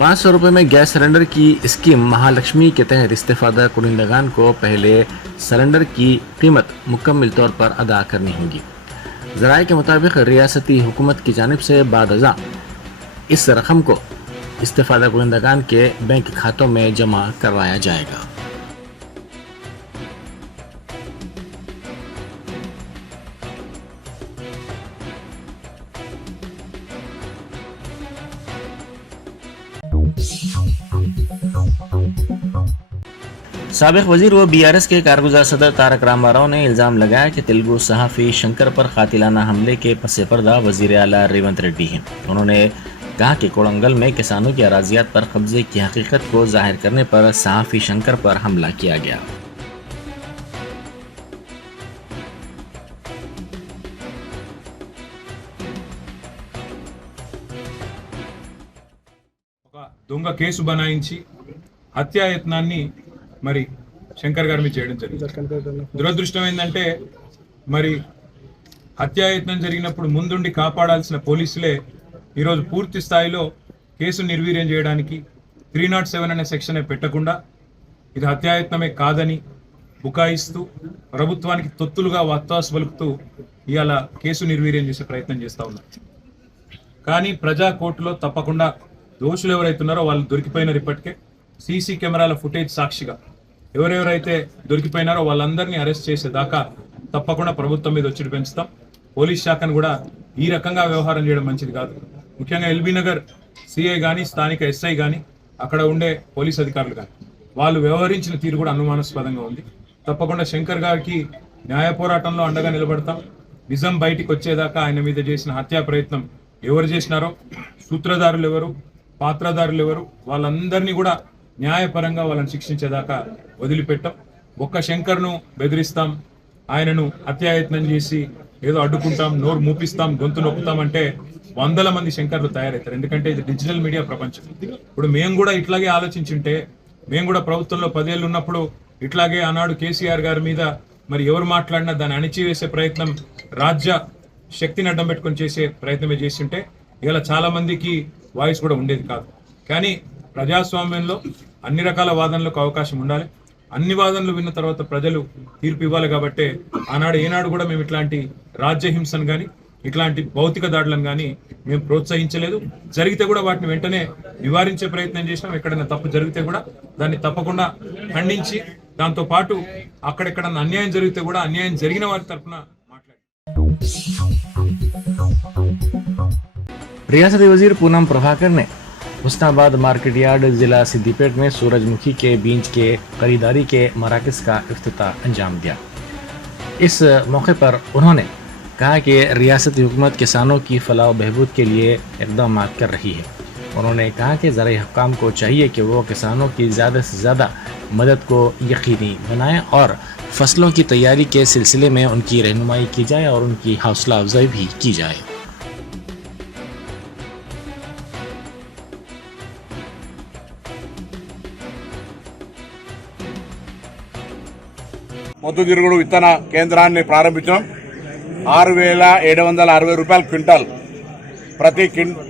₹500 में gas cylinder की scheme Mahalakshmi के तहत इस्तेफादा कुनिंदगान को पहले सिलेंडर की कीमत मुकम्मल तौर पर अदा करनी होगी। ज़राए के मुताबिक रियासती हुकूमत की जानिब से बाद अज़ा इस रकम को इस्तेफादा कुनिंदगान के बैंक खातों में जमा करवाया जाएगा। साबिक वजीर व BRS के कारगुजार सदर तारक रामाराव ने इल्ज़ाम लगाया कि तेलुगु सहाफ़ी शंकर पर कातिलाना हमले के पस पर्दा वज़ीर आला रेवंत रेड्डी हैं। उन्होंने कहा कि कोडंगल में किसानों की अराज़ियात पर कब्जे की हकीकत को जाहिर करने पर सहाफ़ी शंकर पर हमला किया गया। దొంగ కేసు బనాయించి హత్యాయత్నాన్ని మరి శంకర్ గారి మీద చేయడం జరిగింది। దురదృష్టం ఏంటంటే మరి హత్యాయత్నం జరిగినప్పుడు ముందుండి కాపాడాల్సిన పోలీసులే ఈరోజు పూర్తి స్థాయిలో కేసు నిర్వీర్యం చేయడానికి 307 అనే సెక్షన్ పెట్టకుండా ఇది హత్యాయత్నమే కాదని బుకాయిస్తూ ప్రభుత్వానికి తొత్తులుగా వత్తాసు పలుకుతూ ఇవాళ కేసు నిర్వీర్యం చేసే ప్రయత్నం చేస్తూ ఉన్నారు। కానీ ప్రజా కోర్టులో తప్పకుండా దోషులు ఎవరైతున్నారో వాళ్ళు దొరికిపోయినారు। ఇప్పటికే సీసీ కెమెరాల ఫుటేజ్ సాక్షిగా ఎవరెవరైతే దొరికిపోయినారో వాళ్ళందరినీ అరెస్ట్ చేసేదాకా తప్పకుండా ప్రభుత్వం మీద ఒత్తిడి పెంచుతాం। పోలీస్ శాఖను కూడా ఈ రకంగా వ్యవహారం చేయడం మంచిది కాదు। ముఖ్యంగా ఎల్బీ నగర్ సిఐ కానీ స్థానిక ఎస్ఐ కానీ అక్కడ ఉండే పోలీస్ అధికారులు కానీ వాళ్ళు వ్యవహరించిన తీరు కూడా అనుమానాస్పదంగా ఉంది। తప్పకుండా శంకర్ గారికి న్యాయ పోరాటంలో అండగా నిలబడతాం। నిజం బయటికి వచ్చేదాకా ఆయన మీద చేసిన హత్యా ప్రయత్నం ఎవరు చేసినారో, సూత్రధారులు ఎవరు, పాత్రధారులు ఎవరు, వాళ్ళందరినీ కూడా న్యాయపరంగా వాళ్ళని శిక్షించేదాకా వదిలిపెట్టాం। ఒక్క శంకర్ను బెదిరిస్తాం, ఆయనను హత్యాయత్నం చేసి ఏదో అడ్డుకుంటాం, నోరు మూపిస్తాం, గొంతు నొక్కుతాం అంటే వందల మంది శంకర్లు తయారవుతారు। ఎందుకంటే ఇది డిజిటల్ మీడియా ప్రపంచం। ఇప్పుడు మేము కూడా ఇట్లాగే ఆలోచించుంటే, మేము కూడా ప్రభుత్వంలో 10 ఏళ్ళు ఉన్నప్పుడు ఇట్లాగే ఆనాడు కేసీఆర్ గారి మీద మరి ఎవరు మాట్లాడినా దాన్ని అణిచివేసే ప్రయత్నం, రాజ్య శక్తిని అడ్డం పెట్టుకొని చేసే ప్రయత్నమే చేస్తుంటే ఇలా చాలా మందికి వాయిస్ కూడా ఉండేది కాదు। కానీ ప్రజాస్వామ్యంలో అన్ని రకాల వాదనలకు అవకాశం ఉండాలి। అన్ని వాదనలు విన్న తర్వాత ప్రజలు తీర్పు ఇవ్వాలి। కాబట్టి ఆనాడు ఏనాడు కూడా మేము ఇట్లాంటి రాజ్యహింసను కానీ ఇట్లాంటి భౌతిక దాడులను కానీ మేము ప్రోత్సహించలేదు। జరిగితే కూడా వాటిని వెంటనే నివారించే ప్రయత్నం చేసినాం। ఎక్కడైనా తప్పు జరిగితే కూడా దాన్ని తప్పకుండా ఖండించి దాంతో పాటు అక్కడెక్కడన్నా అన్యాయం జరిగితే కూడా అన్యాయం జరిగిన వారి తరఫున మాట్లాడాం। रियासती वजीर पूनम प्रभाकर ने हुस्नाबाद मार्केट यार्ड जिला सिद्दीपेट में सूरजमुखी के बीज के खरीदारी के मराकज़ का इफ्तिताह अंजाम दिया। इस मौके पर उन्होंने कहा कि रियासती हुकूमत किसानों की फलाह बहबूद के लिए इक़दाम कर रही है। उन्होंने कहा कि ज़राई हुक्काम को चाहिए कि वो किसानों की ज़्यादा से ज़्यादा मदद को यकीनी बनाएं और फसलों की तैयारी के सिलसिले में उनकी रहनुमाई की जाए और उनकी हौसला अफजाई भी की जाए। పొద్దుతిరుగుడు విత్తన కేంద్రాన్ని ప్రారంభించడం 6,760 రూపాయల క్వింటాల్, ప్రతి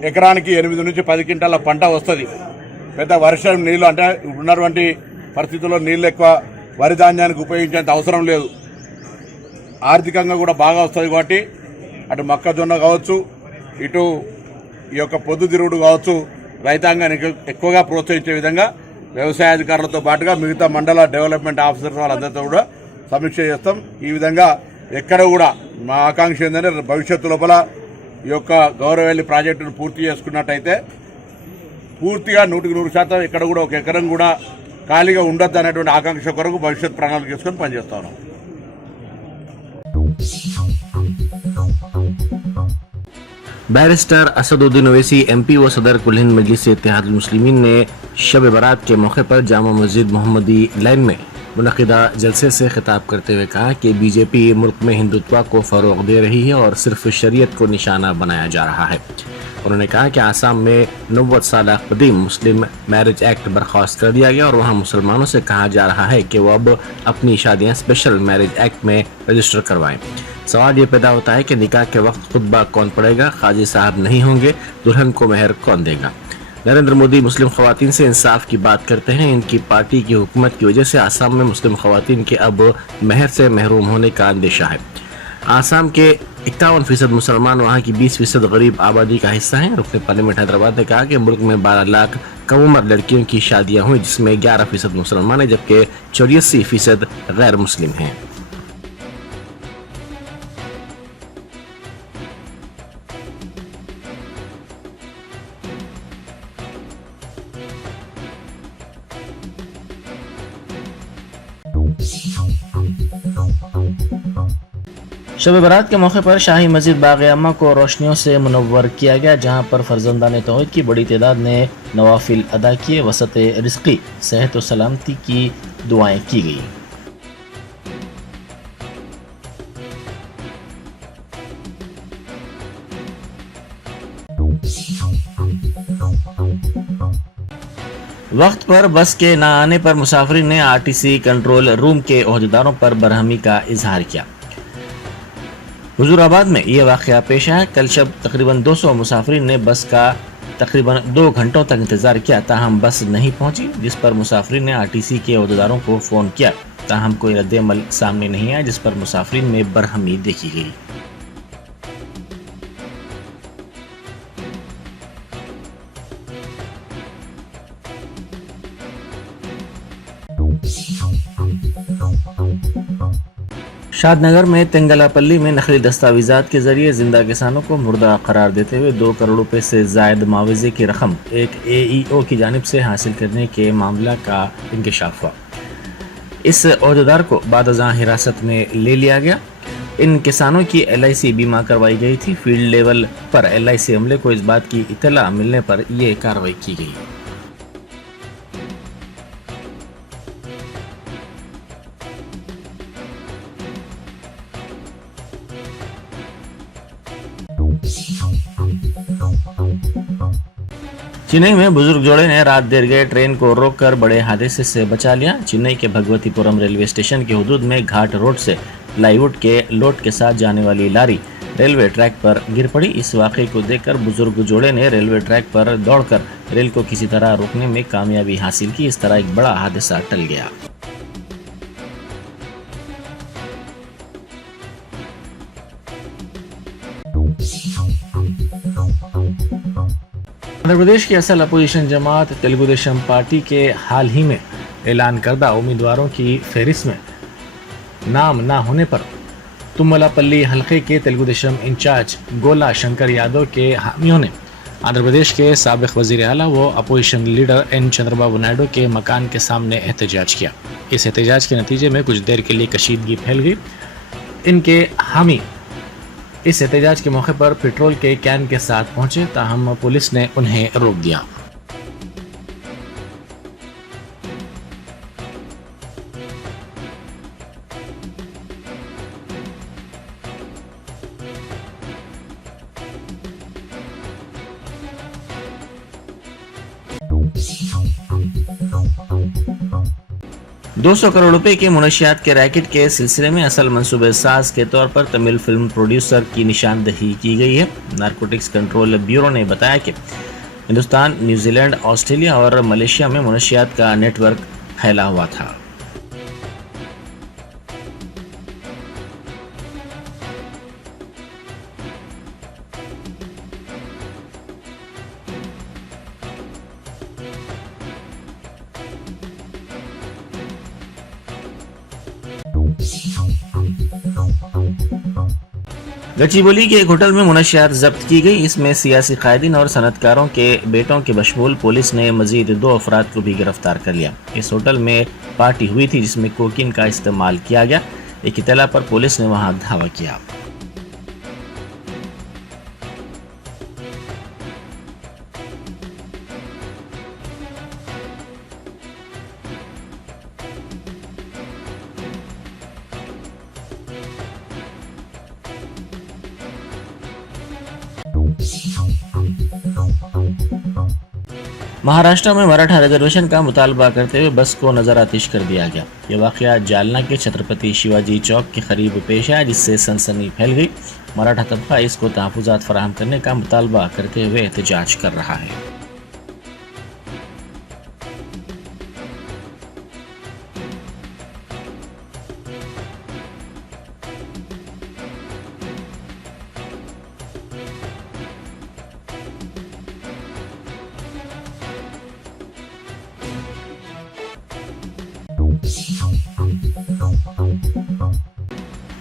ఎకరానికి 8 నుంచి 10 క్వింటాల పంట వస్తుంది। పెద్ద వర్షం నీళ్లు అంటే ఉన్నటువంటి పరిస్థితుల్లో నీళ్లు ఎక్కువ వరి ధాన్యానికి ఉపయోగించేంత అవసరం లేదు, ఆర్థికంగా కూడా బాగా వస్తుంది। కాబట్టి అటు మొక్కజొన్న కావచ్చు, ఇటు ఈ యొక్క పొద్దుతిరుగుడు కావచ్చు, రైతాంగాన్ని ఎక్కువగా ప్రోత్సహించే విధంగా వ్యవసాయ అధికారులతో పాటుగా మిగతా మండల డెవలప్మెంట్ ఆఫీసర్స్ వాళ్ళందరితో కూడా సమీక్ష చేస్తాం। ఈ విధంగా ఎక్కడ కూడా మా ఆకాంక్ష ఏంటంటే భవిష్యత్తు లోపల ఈ యొక్క గౌరవవెల్లి ప్రాజెక్టును పూర్తి చేసుకున్నట్టయితే పూర్తిగా 100% ఎక్కడ కూడా ఒక ఎకరం కూడా ఖాళీగా ఉండొద్దు అనేటువంటి ఆకాంక్ష కొరకు భవిష్యత్ ప్రణాళిక చేసుకొని పనిచేస్తా ఉన్నాం। बैरिस्टर असदुद्दीन ओवैसी MP व सदर कुल-हिंद मजलिस इत्तेहादुल मुस्लिमीन ने शब बारात के मौके पर जामा मस्जिद मोहम्मदी लाइन में मुनक़िदा जलसे से खिताब करते हुए कहा कि बीजेपी मुल्क में हिंदुत्व को फ़रोग़ दे रही है और सिर्फ शरीयत को निशाना बनाया जा रहा है। उन्होंने कहा कि आसाम में 90 साल कदीम मुस्लिम मैरिज एक्ट बर्खास्त कर दिया गया और वहाँ मुसलमानों से कहा जा रहा है कि वो अब अपनी शादियाँ स्पेशल मैरिज एक्ट में रजिस्टर करवाएं। सवाल ये पैदा होता है कि निकाह के वक्त खुतबा कौन पढ़ेगा, काजी साहब नहीं होंगे, दुल्हन को मेहर कौन देगा। नरेंद्र मोदी मुस्लिम खवातीन से इंसाफ की बात करते हैं। इनकी पार्टी की हुकूमत की वजह से आसाम में मुस्लिम खवातीन के अब मेहर से महरूम होने का अंदेशा है। आसाम के 51% मुसलमान वहाँ की 20% गरीब आबादी का हिस्सा हैं। रुकन पार्लियामेंट हैदराबाद ने कहा कि मुल्क में 12 लाख कम उम्र लड़कियों की शादियां हुई, जिसमें 11% मुसलमान हैं जबकि 84% गैर मुस्लिम हैं। शब बारात के मौके पर शाही मस्जिद बाग़-ए-अम्मा को रोशनियों से मुनव्वर किया गया, जहां पर फर्जंदान तौहीद की बड़ी तादाद ने नवाफिल अदा किए। वसत रिज़्क़ी, सेहत और सलामती की दुआएं की गई। वक्त पर बस के न आने पर मुसाफिर ने आरटीसी कंट्रोल रूम के ओहदेदारों पर बरहमी का इजहार किया। हुजूराबाद में यह वाक़या पेश आया। कल शब तकरीबन 200 मुसाफिर ने बस का तकरीबन 2 घंटों तक इंतज़ार किया, ताहम बस नहीं पहुंची, जिस पर मुसाफिर ने आरटीसी के ओहदेदारों को फ़ोन किया, ताहम कोई रद्द-ए-अमल सामने नहीं आया, जिस पर मुसाफिर में बरहमी देखी गई। शादनगर में तेंगलापल्ली में नकली दस्तावेजात के जरिए जिंदा किसानों को मुर्दा करार देते हुए 2 करोड़ रुपए से जायद मुआवजे की रकम एक AEO की जानिब से हासिल करने के मामला का इंकशाफ हुआ। इस ओहदेदार को बादशाह हिरासत में ले लिया गया। इन किसानों की LIC बीमा करवाई गई थी। फील्ड लेवल पर LIC अमले को इस बात की इत्तला मिलने पर यह कार्रवाई की गई। चेन्नई में बुजुर्ग जोड़े ने रात देर गए ट्रेन को रोककर बड़े हादसे से बचा लिया। चेन्नई के भगवतीपुरम रेलवे स्टेशन के हुदूद में घाट रोड से प्लाईवुड के लोड के साथ जाने वाली लारी रेलवे ट्रैक पर गिर पड़ी। इस वाक़े को देखकर बुजुर्ग जोड़े ने रेलवे ट्रैक पर दौड़कर रेल को किसी तरह रोकने में कामयाबी हासिल की। इस तरह एक बड़ा हादसा टल गया। आंध्र प्रदेश की असल अपोजिशन जमात तेलुगु देशम पार्टी के हाल ही में ऐलान करदा उम्मीदवारों की फहरिस्त में नाम न होने पर तुम्मलापल्ली हल्के के तेलुगु देशम इंचार्ज गोला शंकर यादव के हामियों ने आंध्र प्रदेश के साबिक वजीर आला व opposition leader N Chandrababu Naidu के मकान के सामने एहतजाज किया। इस एहतजाज के नतीजे में कुछ देर के लिए कशीदगी फैल गई। इनके हामी इस एहतजाज के मौके पर पेट्रोल के कैन के साथ पहुंचे, ताहम पुलिस ने उन्हें रोक दिया। $200 करोड़ रुपए के मुनशियात के रैकेट के सिलसिले में असल मंसूबे साज के तौर पर तमिल फिल्म प्रोड्यूसर की निशानदही की गई है। नारकोटिक्स कंट्रोल ब्यूरो ने बताया कि हिंदुस्तान, न्यूजीलैंड, ऑस्ट्रेलिया और मलेशिया में मुनशियात का नेटवर्क फैला हुआ था। गच्चीबोली के एक होटल में मुनशियात जब्त की गई। इसमें सियासी कायदीन और सनतकारों के बेटों के बशमूल पुलिस ने मजीद 2 अफराद को भी गिरफ्तार कर लिया। इस होटल में पार्टी हुई थी जिसमें कोकीन का इस्तेमाल किया गया। एक इत्तला पर पुलिस ने वहां धावा किया। महाराष्ट्र में मराठा रिजर्वेशन का मुतालबा करते हुए बस को नजर आतिश कर दिया गया। ये वाकया जालना के छत्रपति शिवाजी चौक के करीब पेश आया, जिससे सनसनी फैल गई। मराठा तबका इसको तहफुजात फराहम करने का मुतालबा करते हुए एहतजाज कर रहा है।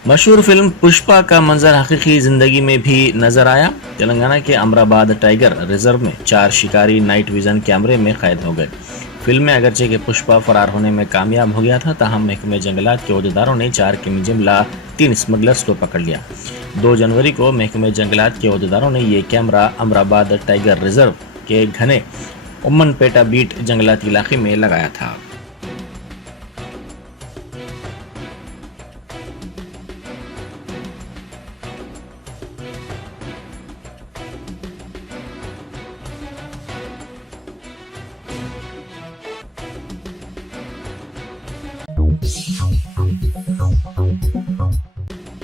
मशहूर फिल्म पुष्पा का मंजर हकीकी जिंदगी में भी नजर आया। तेलंगाना के अमराबाद टाइगर रिजर्व में 4 शिकारी नाइट विजन कैमरे में कैद हो गए। फिल्म में अगरचे के पुष्पा फरार होने में कामयाब हो गया था, ताहम महकमे जंगलात के अहदेदारों ने 4 के जुमला 3 स्मगलर्स को पकड़ लिया। 2 जनवरी को महकमे जंगलात के अहदेदारों ने ये कैमरा अमराबाद टाइगर रिजर्व के घने उम्मनपेटा बीट जंगलात इलाके में लगाया था।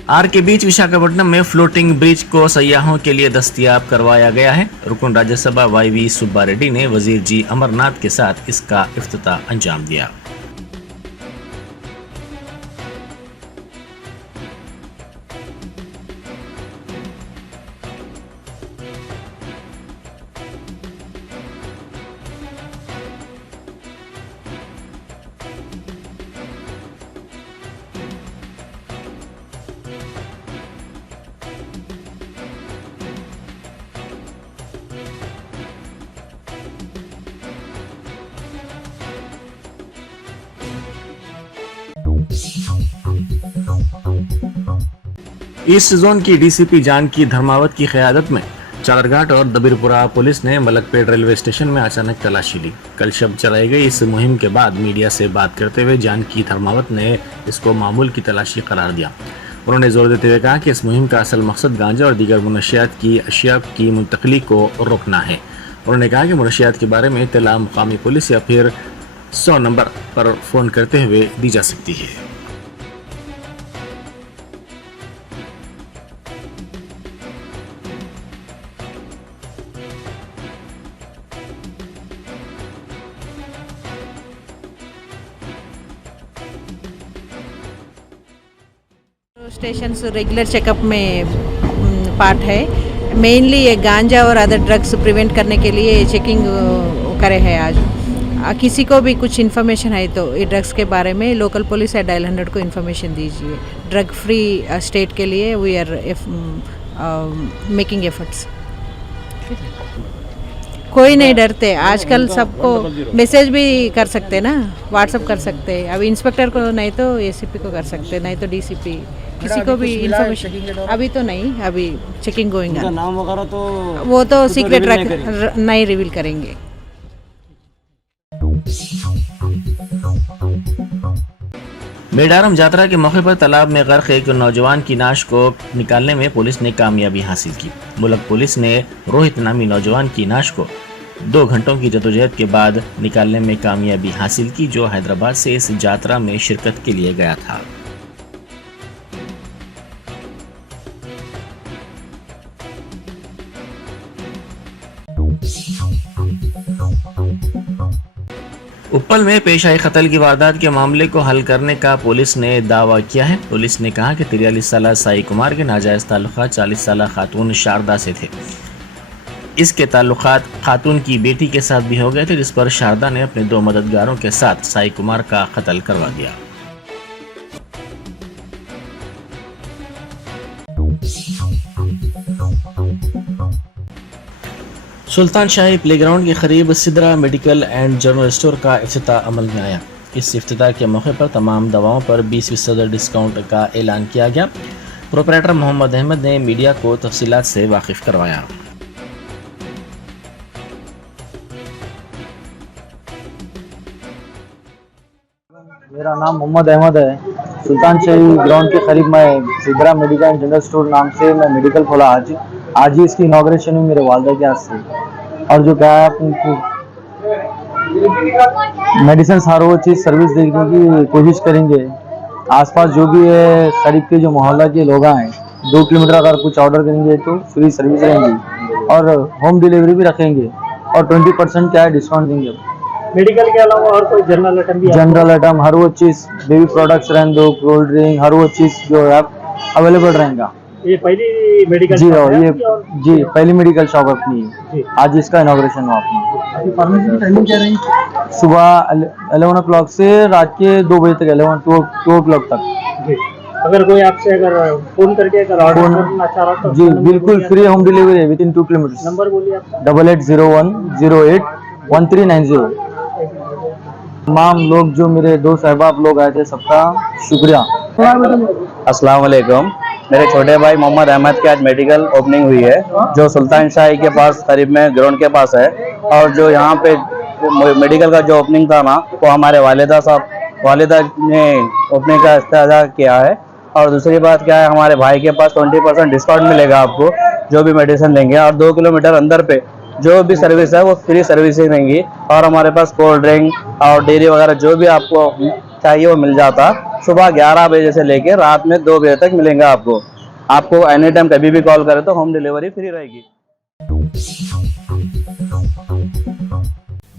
आर के बीच विशाखापट्टनम में फ्लोटिंग ब्रिज को सयाहों के लिए दस्तयाब करवाया गया है। रुकन राज्यसभा वाईवी सुब्बा रेड्डी ने वजीर जी अमरनाथ के साथ इसका इफ्तिताह अंजाम दिया। ईस्ट जोन की डीसीपी जानकी धर्मावत की क़यादत में चादरघाट और दबीरपुरा पुलिस ने मलकपेट रेलवे स्टेशन में अचानक तलाशी ली। कल शब चलाई गई इस मुहिम के बाद मीडिया से बात करते हुए जानकी धर्मावत ने इसको मामूल की तलाशी करार दिया। उन्होंने जोर देते हुए कहा कि इस मुहिम का असल मकसद गांजा और दीगर मुनशियात की अशिया की मुंतकली को रोकना है। उन्होंने कहा कि मुनशियात के बारे में इत्तला मुकामी पुलिस या फिर 100 नंबर पर फ़ोन करते हुए दी जा सकती है। स्टेशन रेगुलर चेकअप में पार्ट है। मेनली ये गांजा और अदर ड्रग्स प्रिवेंट करने के लिए चेकिंग करे है। आज किसी को भी कुछ इन्फॉर्मेशन है तो ये ड्रग्स के बारे में लोकल पुलिस या डायल 100 को इन्फॉर्मेशन दीजिए। ड्रग फ्री स्टेट के लिए वी आर मेकिंग एफर्ट्स। कोई नहीं डरते, आजकल सबको मैसेज भी कर सकते ना, व्हाट्सअप कर सकते। अब इंस्पेक्टर को नहीं तो एसीपी को कर सकते, नहीं तो डीसीपी, किसी को भी इन्फॉर्मेशन। अभी तो नहीं, अभी चेकिंग गोइंग ऑन। नाम वगैरह तो वो तो सीक्रेट नहीं रिवील करेंगे। मेडारम यात्रा के मौके पर तालाब में गर्क एक नौजवान की नाश को निकालने में पुलिस ने कामयाबी हासिल की। मुल्क पुलिस ने रोहित नामी नौजवान की नाश को 2 घंटों की जदोजहद के बाद निकालने में कामयाबी हासिल की, जो हैदराबाद से इस यात्रा में शिरकत के लिए गया था। उप्पल में पेश आई कत्ल की वारदात के मामले को हल करने का पुलिस ने दावा किया है। पुलिस ने कहा कि 43 साला साई कुमार के नाजायज ताल्लुकात 40 साला खातून शारदा से थे। इसके ताल्लुकात खातून की बेटी के साथ भी हो गए थे, जिस पर शारदा ने अपने 2 मददगारों के साथ साई कुमार का कत्ल करवा दिया। सुल्तान शाही प्लेग्राउंड के करीब Sidra medical and general store का इफ्तिताह अमल में आया। इस इफ्तिताह के मौके पर तमाम दवाओं पर 20% डिस्काउंट का ऐलान किया गया। प्रोपराइटर मोहम्मद अहमद ने मीडिया को तफसीलात से वाकिफ करवाया। मेरा नाम मोहम्मद अहमद है। सुल्तान शाही ग्राउंड के करीब मैं Sidra medical and general store नाम से मैं मेडिकल खोला। आज ही इसकी इनॉग्रेशन हुई मेरे वालदा के हाथ से। और जो क्या मेडिसिन हर वो चीज़ सर्विस देखने की कोशिश करेंगे। आसपास जो भी है करीब के जो मोहल्ला के लोग हैं 2 किलोमीटर अगर कुछ ऑर्डर करेंगे तो फ्री सर्विस रहेंगी और होम डिलीवरी भी रखेंगे और 20% क्या है डिस्काउंट देंगे। मेडिकल के अलावा और कोई जनरल आइटम भी जनरल आइटम हर वो चीज़ बेबी प्रोडक्ट्स रहने दो, कोल्ड ड्रिंक हर वो चीज़ जो है अवेलेबल रहेगा। ये पहली मेडिकल जी शॉप और है ये आपकी और जी पहली मेडिकल शॉप अपनी जी। है। आज इसका इनॉग्रेशन हुआ अपना। अभी फार्मेसी की टाइमिंग क्या रही? सुबह 11 o'clock से रात के 2 बजे तक 2 o'clock तक। जी। अगर कोई आपसे अगर फोन करके अगर ऑर्डर फोन- करना चाह रहा तो जी बिल्कुल फ्री होम डिलीवरी है विद इन 2 किलोमीटर। नंबर बोलिए आपका। 8801081390। तमाम लोग जो मेरे दोस्त अहबाब लोग आए थे सबका शुक्रिया। अस्सलाम वालेकुम। मेरे छोटे भाई मोहम्मद अहमद की आज मेडिकल ओपनिंग हुई है जो सुल्तान शाही के पास करीब में ग्राउंड के पास है। और जो यहाँ पे मेडिकल का जो ओपनिंग था ना वो हमारे वालिदा ने ओपनिंग का इस्तेमाल किया है। और दूसरी बात क्या है हमारे भाई के पास 20% डिस्काउंट मिलेगा आपको जो भी मेडिसिन लेंगे। और 2 किलोमीटर अंदर पे जो भी सर्विस है वो फ्री सर्विसेज रहेंगी। और हमारे पास कोल्ड ड्रिंक और डेयरी वगैरह जो भी आपको चाहिए वो मिल जाता। सुबह 11 बजे से लेकर रात में 2 बजे तक मिलेंगे आपको। आपको एनी टाइम कभी भी कॉल करें तो होम डिलीवरी फ्री रहेगी।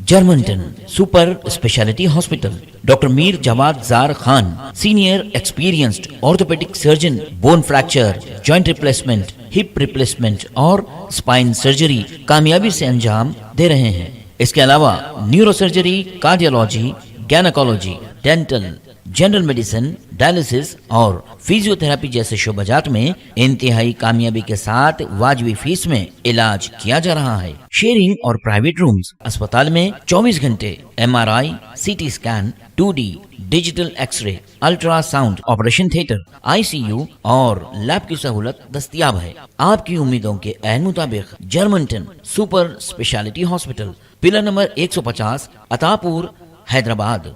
जर्मनटन super speciality hospital, doctor Mir Jawad Jar Khan, senior experienced orthopaedic surgeon, bone fracture, joint replacement, hip replacement और स्पाइन सर्जरी कामयाबी से अंजाम दे रहे हैं। इसके अलावा neuro surgery, cardiology, gynaecology, dental, general medicine, dialysis और फिजियोथेरेपी जैसे शोबाजात में इंतहाई कामयाबी के साथ वाजबी फीस में इलाज किया जा रहा है। शेयरिंग और प्राइवेट रूम्स, अस्पताल में 24 घंटे MRI, CT scan, 2D digital xray, ultrasound, operation theatre, ICU और लैब की सहूलत दस्तयाब है। आपकी उम्मीदों के ऐन मुताबिक Germanten super speciality hospital, pillar number 150, Attapur, Hyderabad.